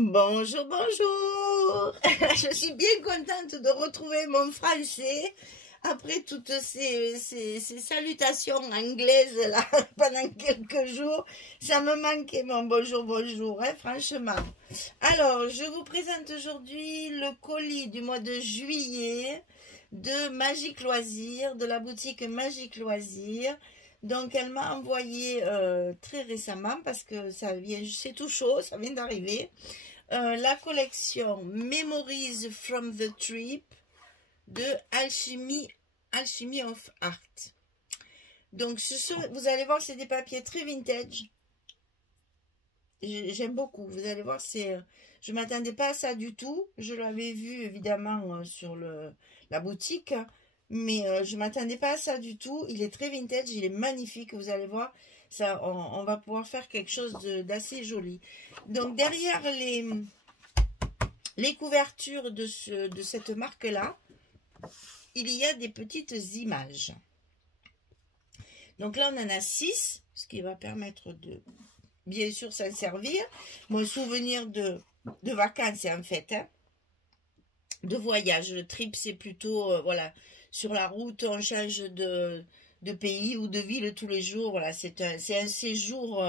Bonjour, bonjour. Je suis bien contente de retrouver mon français après toutes ces salutations anglaises là pendant quelques jours. Ça me manquait mon bonjour, bonjour, hein, franchement. Alors, je vous présente aujourd'hui le colis du mois de juillet de Magique Loisirs, de la boutique Magique Loisirs. Donc, elle m'a envoyé très récemment parce que ça vient, c'est tout chaud, ça vient d'arriver. La collection Memories from the Trip de Alchemy of Art. Donc, vous allez voir, c'est des papiers très vintage. J'aime beaucoup. Vous allez voir, je ne m'attendais pas à ça du tout. Je l'avais vu évidemment sur la boutique, mais je ne m'attendais pas à ça du tout. Il est très vintage, il est magnifique. Vous allez voir, ça, on va pouvoir faire quelque chose d'assez joli. Donc derrière les couvertures de cette marque-là, il y a des petites images. Donc là, on en a 6, ce qui va permettre de, bien sûr, s'en servir. Mon souvenir de vacances, en fait, hein, de voyage. Le trip, c'est plutôt, voilà, sur la route, on change de pays ou de ville tous les jours. Voilà, c'est un séjour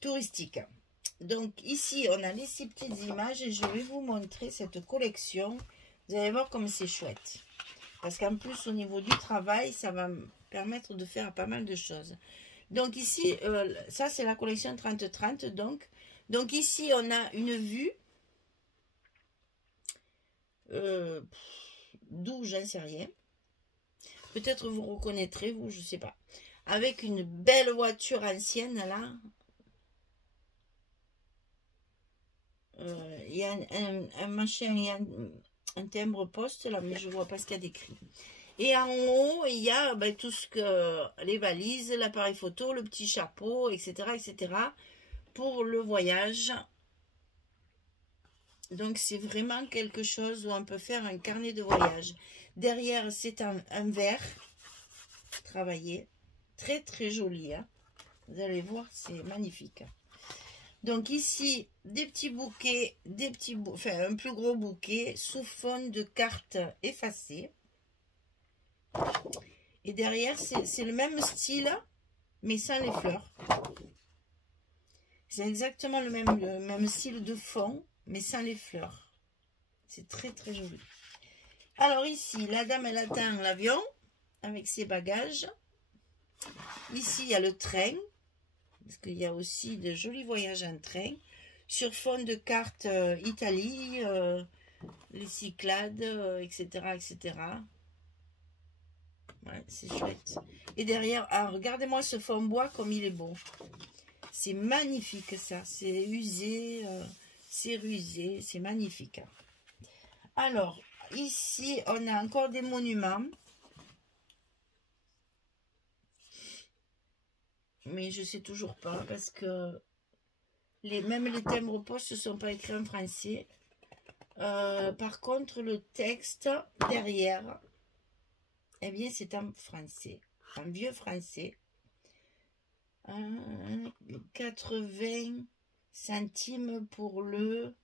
touristique. Donc ici, on a ces petites images et je vais vous montrer cette collection. Vous allez voir comme c'est chouette. Parce qu'en plus, au niveau du travail, ça va me permettre de faire pas mal de choses. Donc ici, ça c'est la collection 30-30. Donc ici, on a une vue. D'où, j'en sais rien. Peut-être vous reconnaîtrez, vous, je sais pas. Avec une belle voiture ancienne, là. Il y a un machin, il y a un timbre poste, là, mais je vois pas ce qu'il y a d'écrit. Et en haut, il y a tout ce que les valises, l'appareil photo, le petit chapeau, etc., etc., pour le voyage. Donc, c'est vraiment quelque chose où on peut faire un carnet de voyage. Derrière, c'est un verre travaillé. Très, très joli. Hein. Vous allez voir, c'est magnifique. Donc, ici, des petits bouquets, enfin, un plus gros bouquet sous fond de cartes effacées. Et derrière, c'est le même style, mais sans les fleurs. C'est exactement le même style de fond, mais sans les fleurs. C'est très, très joli. Alors ici, la dame, elle attend l'avion avec ses bagages. Ici, il y a le train, parce qu'il y a aussi de jolis voyages en train. Sur fond de carte Italie, les Cyclades, etc., etc. Ouais, c'est chouette. Et derrière, ah, regardez-moi ce fond bois comme il est beau. C'est magnifique ça. C'est usé, c'est rusé, c'est magnifique. Alors, ici, on a encore des monuments. Mais je ne sais toujours pas parce que même les timbres postes ne sont pas écrits en français. Par contre, le texte derrière, eh bien, c'est en français, en vieux français. 80 centimes pour le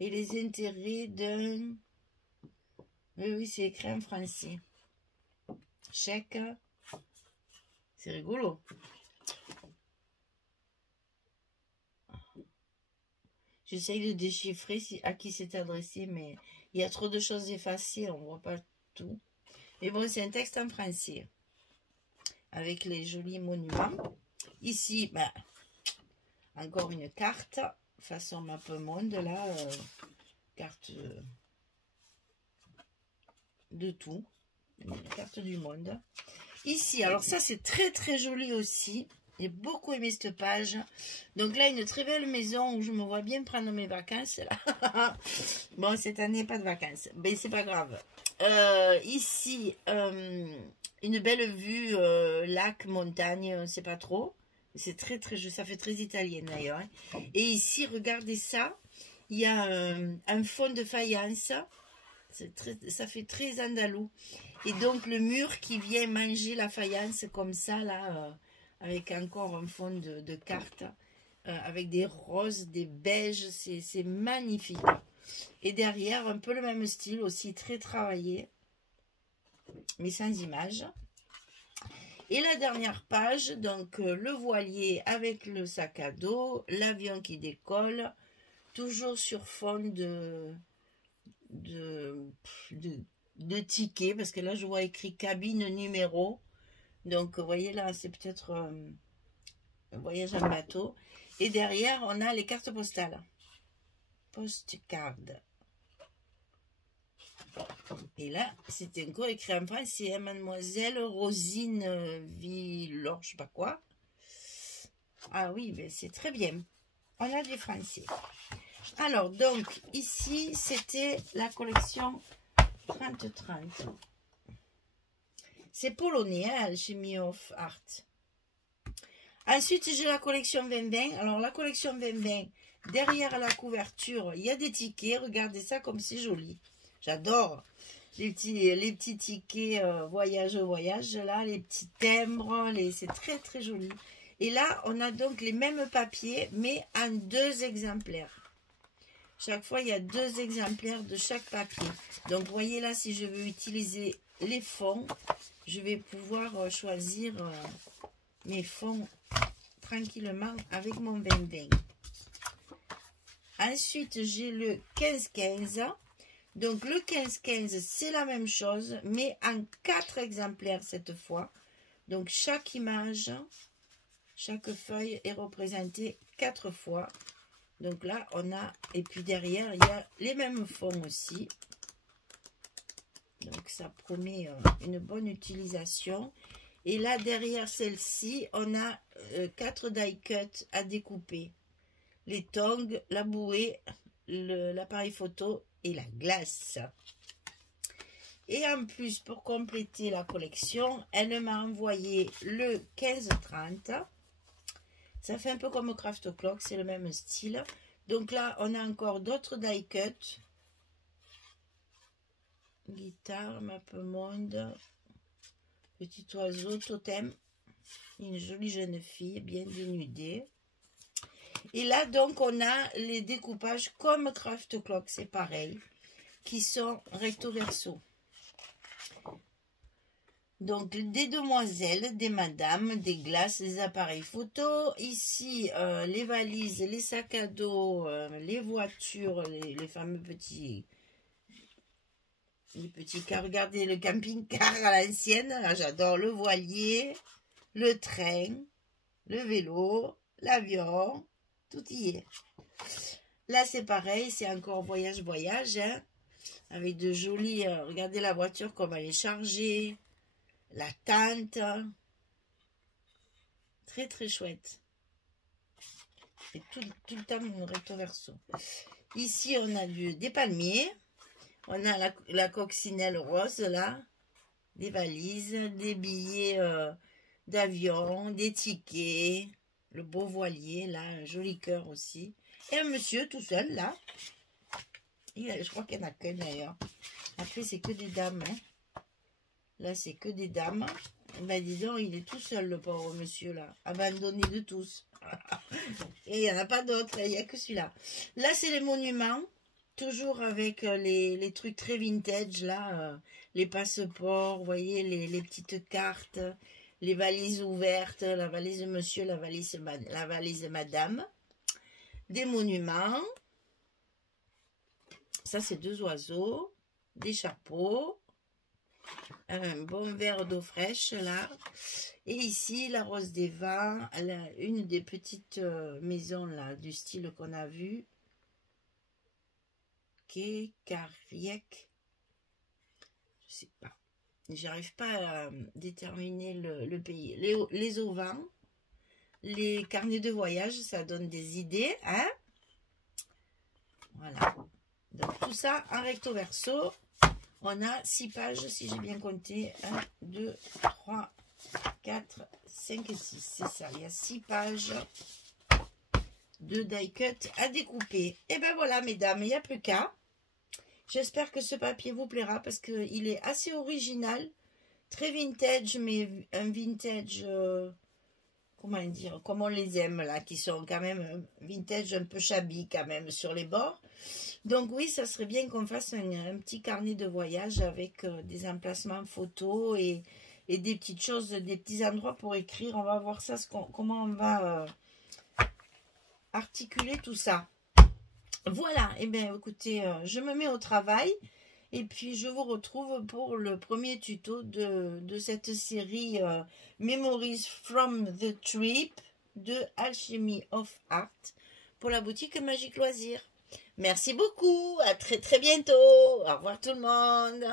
et les intérêts d'un... Oui, c'est écrit en français. Chèque. C'est rigolo. J'essaye de déchiffrer à qui c'est adressé, mais il y a trop de choses effacées, on ne voit pas tout. Mais bon, c'est un texte en français, avec les jolis monuments. Ici, encore une carte, façon map monde, là, carte de tout, une carte du monde. Ici, alors ça, c'est très très joli aussi. J'ai beaucoup aimé cette page. Donc là, une très belle maison où je me vois bien prendre mes vacances. Là. Bon, cette année, pas de vacances. Mais c'est pas grave. Ici, une belle vue, lac, montagne, on ne sait pas trop. C'est très, très joli. Ça fait très italien d'ailleurs. Hein. Et ici, regardez ça. Il y a un fond de faïence. Ça fait très andalou. Et donc, le mur qui vient manger la faïence comme ça, là... avec encore un fond de cartes. avec des roses, des beiges, c'est magnifique. Et derrière, un peu le même style aussi, très travaillé, mais sans image. Et la dernière page, donc le voilier avec le sac à dos, l'avion qui décolle, toujours sur fond de tickets, parce que là je vois écrit cabine numéro. Donc vous voyez là, c'est peut-être un voyage en bateau. Et derrière, on a les cartes postales. Postcard. Et là, c'est encore écrit en français, Mademoiselle Rosine Villor, je sais pas quoi. Ah oui, mais c'est très bien. On a du français. Alors, donc, ici, c'était la collection 30-30. C'est polonais, hein, Alchemy of Art. Ensuite, j'ai la collection 2020. Alors, la collection 2020, derrière la couverture, il y a des tickets. Regardez ça comme c'est joli. J'adore les petits tickets voyage, là, les petits timbres, c'est très très joli. Et là, on a donc les mêmes papiers, mais en 2 exemplaires. Chaque fois, il y a 2 exemplaires de chaque papier. Donc, vous voyez là, si je veux utiliser les fonds, je vais pouvoir choisir mes fonds tranquillement avec mon 2020. Ensuite, j'ai le 15-15. Donc, le 15-15, c'est la même chose, mais en 4 exemplaires cette fois. Donc, chaque image, chaque feuille est représentée 4 fois. Donc là, on a, et puis derrière, il y a les mêmes fonds aussi. Donc, ça promet une bonne utilisation. Et là, derrière celle-ci, on a 4 die cuts à découper. Les tongs, la bouée, l'appareil photo et la glace. Et en plus, pour compléter la collection, elle m'a envoyé le 15-30. Ça fait un peu comme Craft Clock, c'est le même style. Donc là, on a encore d'autres die cuts. Guitare, map monde, petit oiseau, totem. Une jolie jeune fille, bien dénudée. Et là, donc, on a les découpages comme Craft Clock, c'est pareil, qui sont recto verso. Donc, des demoiselles, des madames, des glaces, des appareils photo. Ici, les valises, les sacs à dos, les voitures, les fameux petits cars. Regardez le camping-car à l'ancienne. J'adore le voilier, le train, le vélo, l'avion. Tout y est. Là, c'est pareil. C'est encore voyage, hein, avec de jolis... regardez la voiture, comme elle est chargée. La tente. Très, très chouette. Et tout le temps, mon recto verso. Ici, on a des palmiers. On a la coccinelle rose, là. Des valises, des billets d'avion, des tickets. Le beau voilier, là, un joli cœur aussi. Et un monsieur tout seul, là. Je crois qu'il n'y en a qu'un, d'ailleurs. Après, c'est que des dames, hein. Là, c'est que des dames. Ben, dis donc, il est tout seul, le pauvre monsieur, là. Abandonné de tous. Et il n'y en a pas d'autres, il n'y a que celui-là. Là, c'est les monuments. Toujours avec les trucs très vintage, là. Les passeports, vous voyez, les petites cartes. Les valises ouvertes. La valise de monsieur, la valise de madame. Des monuments. Ça, c'est 2 oiseaux. Des chapeaux. Un bon verre d'eau fraîche là, et ici la rose des vins, une des petites maisons là du style qu'on a vu, Kekariek, je sais pas, j'arrive pas à déterminer le pays. Les auvents, les carnets de voyage, ça donne des idées, hein. Voilà, donc tout ça en recto verso. On a 6 pages, si j'ai bien compté. 1, 2, 3, 4, 5 et 6. C'est ça, il y a 6 pages de die cut à découper. Et ben voilà, mesdames, il n'y a plus qu'à. J'espère que ce papier vous plaira parce qu'il est assez original. Très vintage, mais un vintage comment dire, comme on les aime là, qui sont quand même vintage, un peu shabby quand même sur les bords. Donc oui, ça serait bien qu'on fasse un petit carnet de voyage avec des emplacements photos et des petites choses, des petits endroits pour écrire. On va voir ça, comment on va articuler tout ça. Voilà, et bien écoutez, je me mets au travail et puis je vous retrouve pour le premier tuto de cette série Memories from the Trip de Alchemy of Art pour la boutique Magique Loisirs. Merci beaucoup, à très très bientôt. Au revoir tout le monde.